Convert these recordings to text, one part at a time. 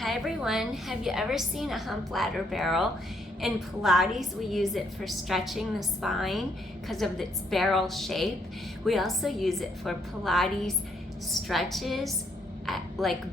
Hi everyone, have you ever seen a hump ladder barrel? In Pilates, we use it for stretching the spine because of its barrel shape. We also use it for Pilates stretches like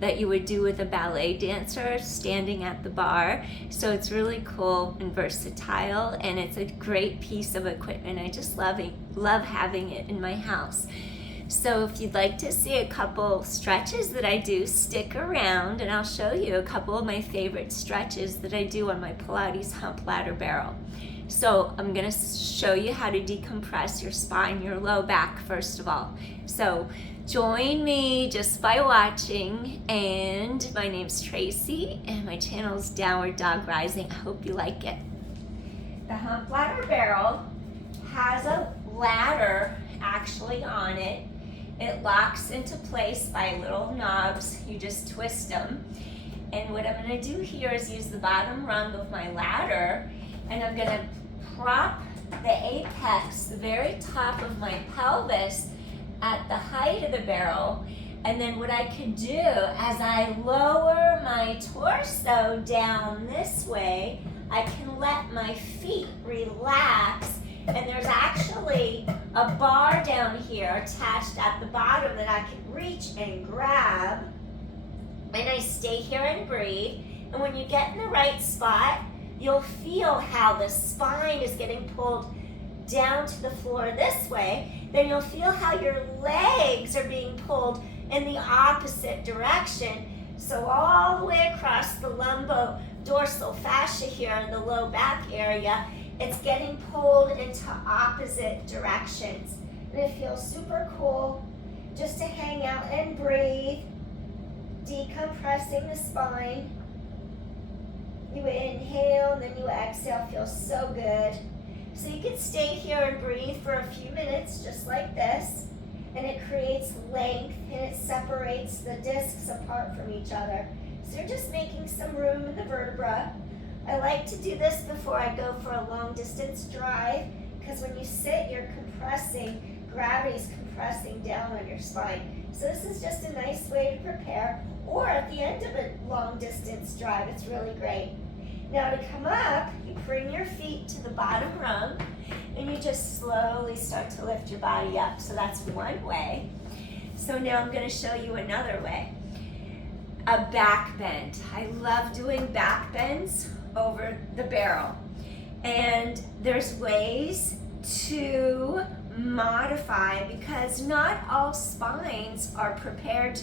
that you would do with a ballet dancer standing at the bar. So it's really cool and versatile, and it's a great piece of equipment. I just love having it in my house. So if you'd like to see a couple stretches that I do, stick around and I'll show you a couple of my favorite stretches that I do on my Pilates Hump ladder barrel. So I'm going to show you how to decompress your spine, your low back first of all. So join me just by watching, and my name's Tracy and my channel is Downward Dog Rising. I hope you like it. The Hump ladder barrel has a ladder actually on it. It locks into place by little knobs. You just twist them. And what I'm going to do here is use the bottom rung of my ladder, and I'm going to prop the apex, the very top of my pelvis, at the height of the barrel. And then what I can do as I lower my torso down this way, I can let my feet relax. And there's actually a bar down here attached at the bottom that I can reach and grab. And I stay here and breathe. And when you get in the right spot, you'll feel how the spine is getting pulled down to the floor this way. Then you'll feel how your legs are being pulled in the opposite direction. So all the way across the lumbo-dorsal fascia here in the low back area, it's getting pulled into opposite directions. And it feels super cool just to hang out and breathe, decompressing the spine. You inhale and then you exhale, feels so good. So you can stay here and breathe for a few minutes just like this, and it creates length and it separates the discs apart from each other. So you're just making some room in the vertebra. I like to do this before I go for a long distance drive, because when you sit, you're compressing, gravity's compressing down on your spine. So this is just a nice way to prepare, or at the end of a long distance drive, it's really great. Now to come up, you bring your feet to the bottom rung, and you just slowly start to lift your body up. So that's one way. So now I'm going to show you another way. A back bend. I love doing back bends over the barrel, and there's ways to modify, because not all spines are prepared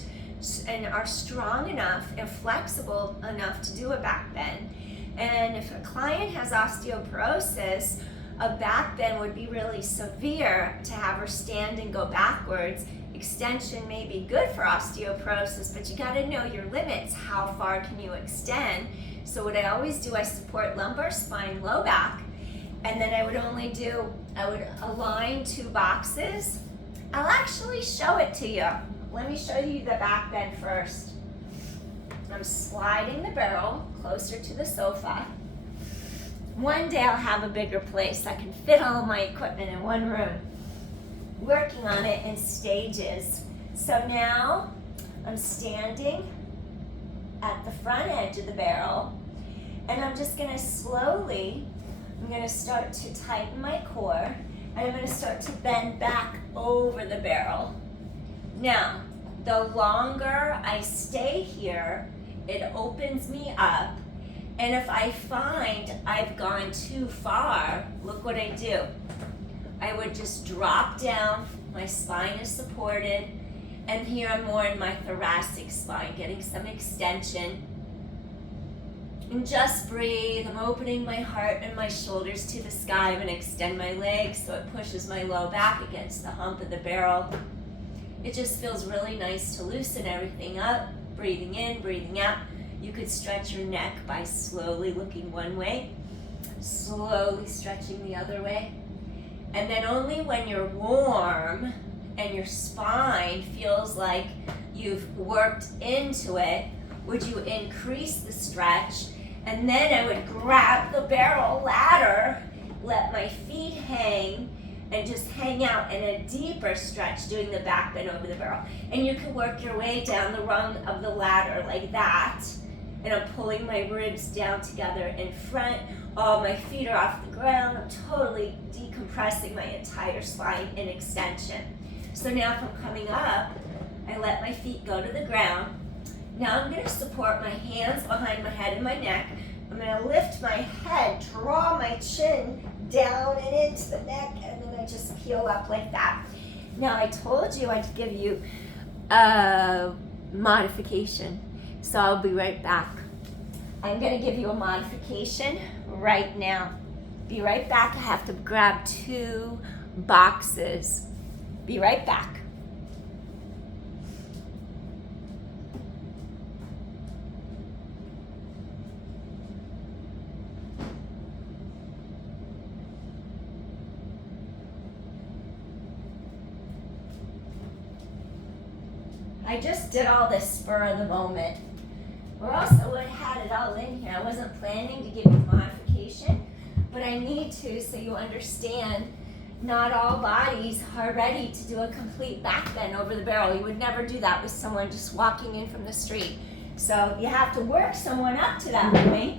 and are strong enough and flexible enough to do a back bend. And if a client has osteoporosis, a back bend would be really severe to have her stand and go backwards. Extension may be good for osteoporosis, but you got to know your limits. How far can you extend? So what I always do, I support lumbar, spine, low back, and then I would align two boxes. I'll actually show it to you. Let me show you the back bend first. I'm sliding the barrel closer to the sofa. One day I'll have a bigger place. I can fit all my equipment in one room. Working on it in stages. So now I'm standing at the front edge of the barrel, and I'm just going to slowly, I'm going to start to tighten my core, and I'm going to start to bend back over the barrel. Now, the longer I stay here, it opens me up, and if I find I've gone too far, look what I do. I would just drop down, my spine is supported, and here I'm more in my thoracic spine, getting some extension. And just breathe. I'm opening my heart and my shoulders to the sky. I'm going to extend my legs so it pushes my low back against the hump of the barrel. It just feels really nice to loosen everything up. Breathing in, breathing out. You could stretch your neck by slowly looking one way, slowly stretching the other way. And then only when you're warm and your spine feels like you've worked into it would you increase the stretch. And then I would grab the barrel ladder, let my feet hang, and just hang out in a deeper stretch, doing the back bend over the barrel. And you can work your way down the rung of the ladder like that, and I'm pulling my ribs down together in front. All my feet are off the ground. I'm totally decompressing my entire spine in extension. So now if I'm coming up, I let my feet go to the ground. Now I'm going to support my hands behind my head and my neck. I'm going to lift my head, draw my chin down and into the neck, and then I just peel up like that. Now I told you I'd give you a modification, so I'll be right back. I'm going to give you a modification right now. Be right back. I have to grab 2 boxes. Be right back. I just did all this spur of the moment. Or else I would have had it all in here. I wasn't planning to give you modification, but I need to so you understand not all bodies are ready to do a complete back bend over the barrel. You would never do that with someone just walking in from the street. So you have to work someone up to that point.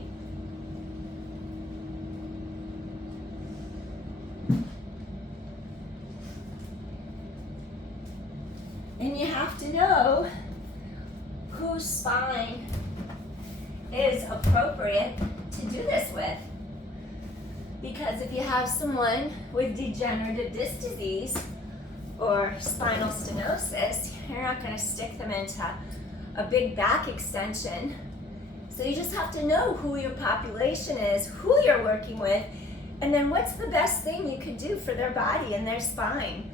And you have to know whose spine is appropriate to do this with. Because if you have someone with degenerative disc disease or spinal stenosis, you're not going to stick them into a big back extension. So you just have to know who your population is, who you're working with, and then what's the best thing you can do for their body and their spine.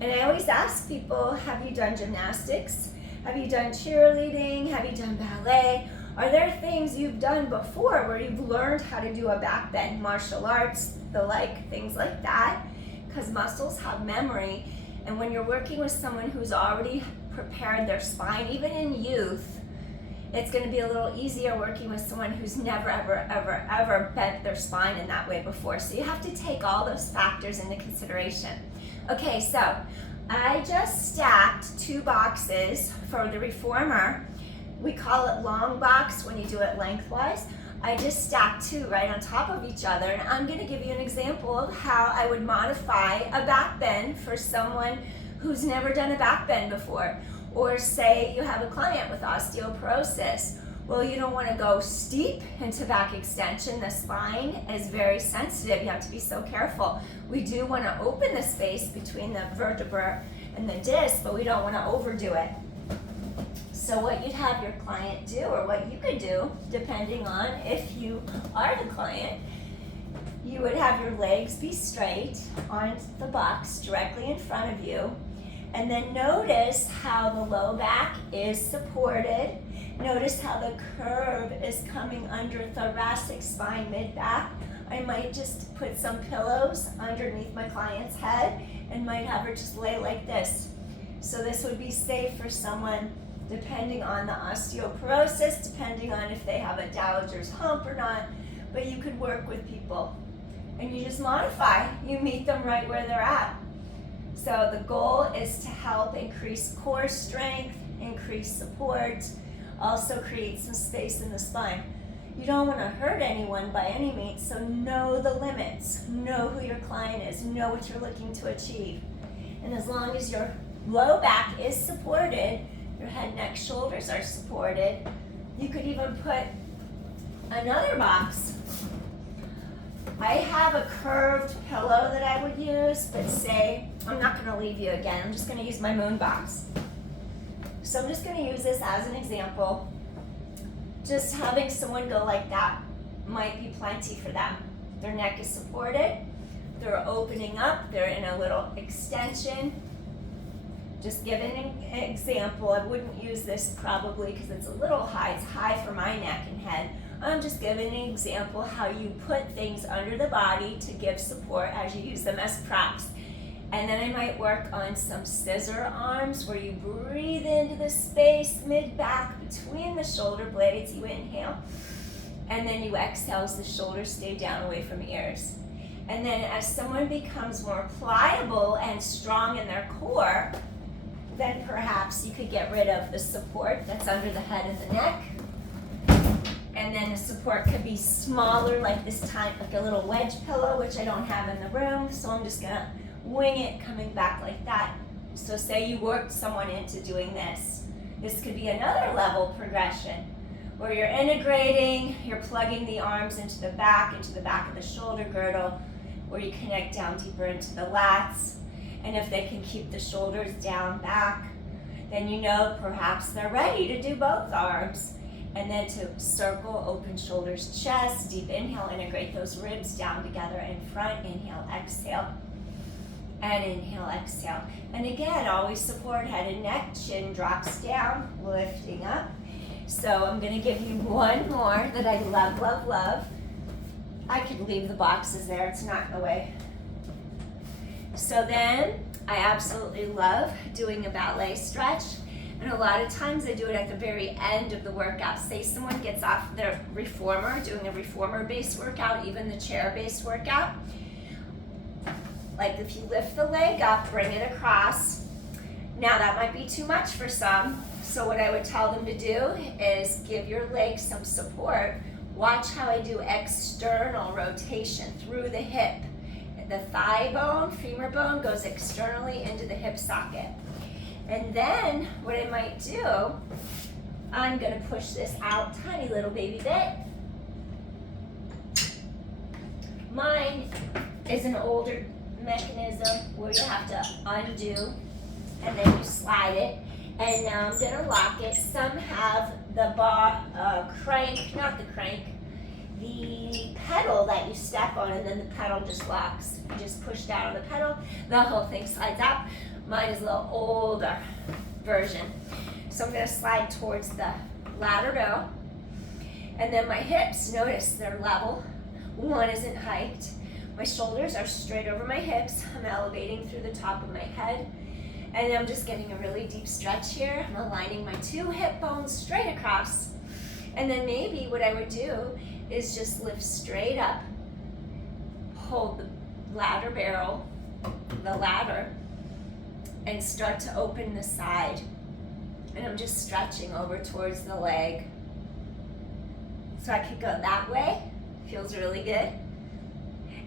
And I always ask people, have you done gymnastics? Have you done cheerleading? Have you done ballet? Are there things you've done before where you've learned how to do a back bend, martial arts, the like, things like that? Because muscles have memory, and when you're working with someone who's already prepared their spine, even in youth, it's going to be a little easier working with someone who's never, ever bent their spine in that way before. So you have to take all those factors into consideration. Okay, so I just stacked 2 boxes for the reformer. We call it long box when you do it lengthwise. I just stacked 2 right on top of each other, and I'm going to give you an example of how I would modify a back bend for someone who's never done a back bend before. Or say you have a client with osteoporosis. Well, you don't want to go steep into back extension. The spine is very sensitive. You have to be so careful. We do want to open the space between the vertebra and the disc, but we don't want to overdo it. So what you'd have your client do, or what you could do, depending on if you are the client, you would have your legs be straight on the box directly in front of you. And then notice how the low back is supported. Notice how the curve is coming under thoracic spine, mid-back. I might just put some pillows underneath my client's head and might have her just lay like this. So this would be safe for someone depending on the osteoporosis, depending on if they have a Dowager's hump or not, but you could work with people. And you just modify. You meet them right where they're at. So the goal is to help increase core strength, increase support, also create some space in the spine. You don't want to hurt anyone by any means, so know the limits, know who your client is, know what you're looking to achieve. And as long as your low back is supported, your head, neck, shoulders are supported, you could even put another box. I have a curved pillow that I would use, but say, I'm not going to leave you again. I'm just going to use my moon box. So I'm just going to use this as an example. Just having someone go like that might be plenty for them. Their neck is supported. They're opening up. They're in a little extension. Just give an example. I wouldn't use this probably because it's a little high. It's high for my neck and head. I'm just giving an example how you put things under the body to give support as you use them as props. And then I might work on some scissor arms where you breathe into the space mid-back between the shoulder blades. You inhale, and then you exhale as the shoulders stay down away from ears. And then as someone becomes more pliable and strong in their core, then perhaps you could get rid of the support that's under the head and the neck. the support could be smaller, like this time, like a little wedge pillow, which I don't have in the room, so I'm just gonna wing it coming back like that. So say you worked someone into doing this. This could be another level progression where you're integrating, you're plugging the arms into the back of the shoulder girdle, where you connect down deeper into the lats. And if they can keep the shoulders down back, then you know perhaps they're ready to do both arms. And then to circle, open shoulders, chest, deep inhale, integrate those ribs down together in front, inhale, exhale, and inhale, exhale. And again, always support head and neck, chin drops down, lifting up. So I'm gonna give you one more that I love, love, love. I could leave the boxes there, it's not in the way. So then, I absolutely love doing a ballet stretch. And a lot of times I do it at the very end of the workout. Say someone gets off their reformer, doing a reformer-based workout, even the chair-based workout. Like if you lift the leg up, bring it across. Now that might be too much for some. So what I would tell them to do is give your legs some support. Watch how I do external rotation through the hip. The thigh bone, femur bone, goes externally into the hip socket. And then what I might do, I'm gonna push this out tiny little baby bit. Mine is an older mechanism where you have to undo and then you slide it. And now I'm gonna lock it. Some have the crank, not the crank, the pedal that you step on, and then the pedal just locks. You just push down on the pedal, the whole thing slides up. Mine is a little older version. So I'm gonna slide towards the ladder barrel. And then my hips, notice they're level. One isn't hiked. My shoulders are straight over my hips. I'm elevating through the top of my head. And I'm just getting a really deep stretch here. I'm aligning my two hip bones straight across. And then maybe what I would do is just lift straight up, hold the ladder barrel, the ladder, and start to open the side. And I'm just stretching over towards the leg. So I could go that way, feels really good.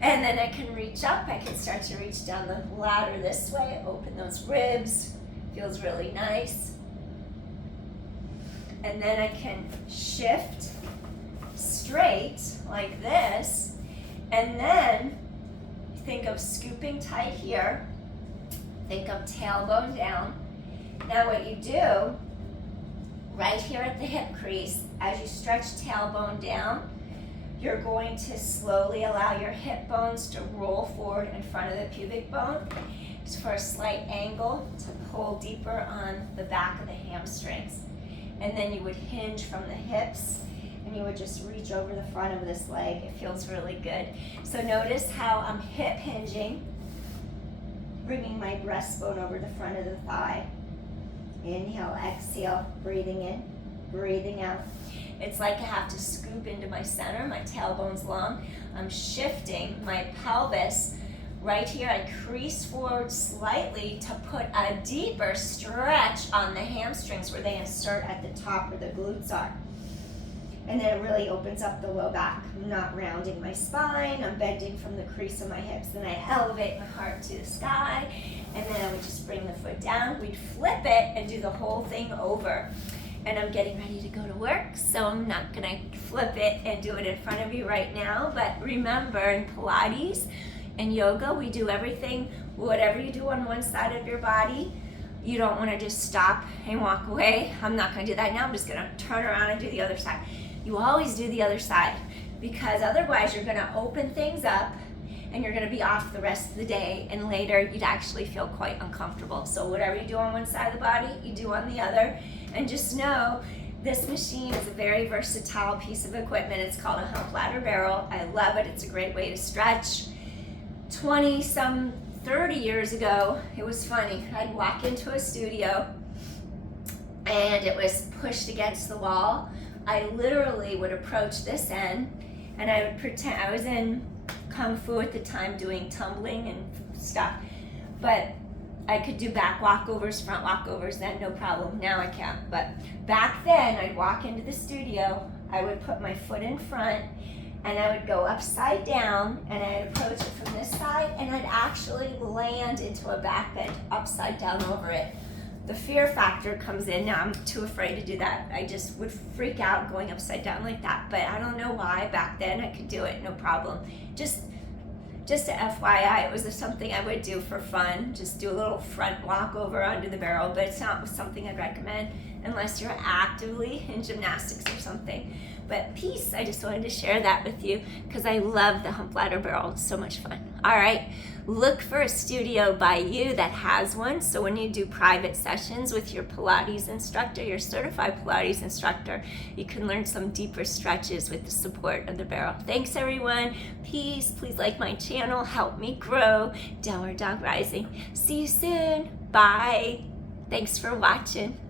And then I can reach up, I can start to reach down the ladder this way, open those ribs, feels really nice. And then I can shift straight like this, and then think of scooping tight here, think of tailbone down. Now what you do, right here at the hip crease, as you stretch tailbone down, you're going to slowly allow your hip bones to roll forward in front of the pubic bone, just for a slight angle to pull deeper on the back of the hamstrings. And then you would hinge from the hips, and you would just reach over the front of this leg. It feels really good. So notice how I'm hip hinging, bringing my breastbone over the front of the thigh. Inhale, exhale, breathing in, breathing out. It's like I have to scoop into my center, my tailbone's long. I'm shifting my pelvis. Right here, I crease forward slightly to put a deeper stretch on the hamstrings where they insert at the top where the glutes are. And then it really opens up the low back. I'm not rounding my spine, I'm bending from the crease of my hips. Then I elevate my heart to the sky, and then I would just bring the foot down. We'd flip it and do the whole thing over. And I'm getting ready to go to work, so I'm not gonna flip it and do it in front of you right now. But remember, in Pilates and yoga, we do everything, whatever you do on one side of your body, you don't wanna just stop and walk away. I'm not gonna do that now, I'm just gonna turn around and do the other side. You always do the other side, because otherwise you're gonna open things up and you're gonna be off the rest of the day, and later you'd actually feel quite uncomfortable. So whatever you do on one side of the body, you do on the other. And just know, this machine is a very versatile piece of equipment. It's called a hump ladder barrel. I love it, it's a great way to stretch. 30 years ago, it was funny. I'd walk into a studio and it was pushed against the wall. I literally would approach this end and I would pretend, I was in Kung Fu at the time doing tumbling and stuff, but I could do back walkovers, front walkovers then, no problem. Now I can't. But back then, I'd walk into the studio, I would put my foot in front, and I would go upside down, and I'd approach it from this side, and I'd actually land into a back bend upside down over it. The fear factor comes in. Now I'm too afraid to do that. I just would freak out going upside down like that. But I don't know why. Back then I could do it, no problem. Just a FYI, it was something I would do for fun. Just do a little front walk over onto the barrel, but it's not something I'd recommend unless you're actively in gymnastics or something. But peace, I just wanted to share that with you because I love the hump ladder barrel. It's so much fun. All right, look for a studio by you that has one. So when you do private sessions with your Pilates instructor, your certified Pilates instructor, you can learn some deeper stretches with the support of the barrel. Thanks everyone. Peace. Please like my channel. Help me grow. Downward Dog Rising. See you soon. Bye. Thanks for watching.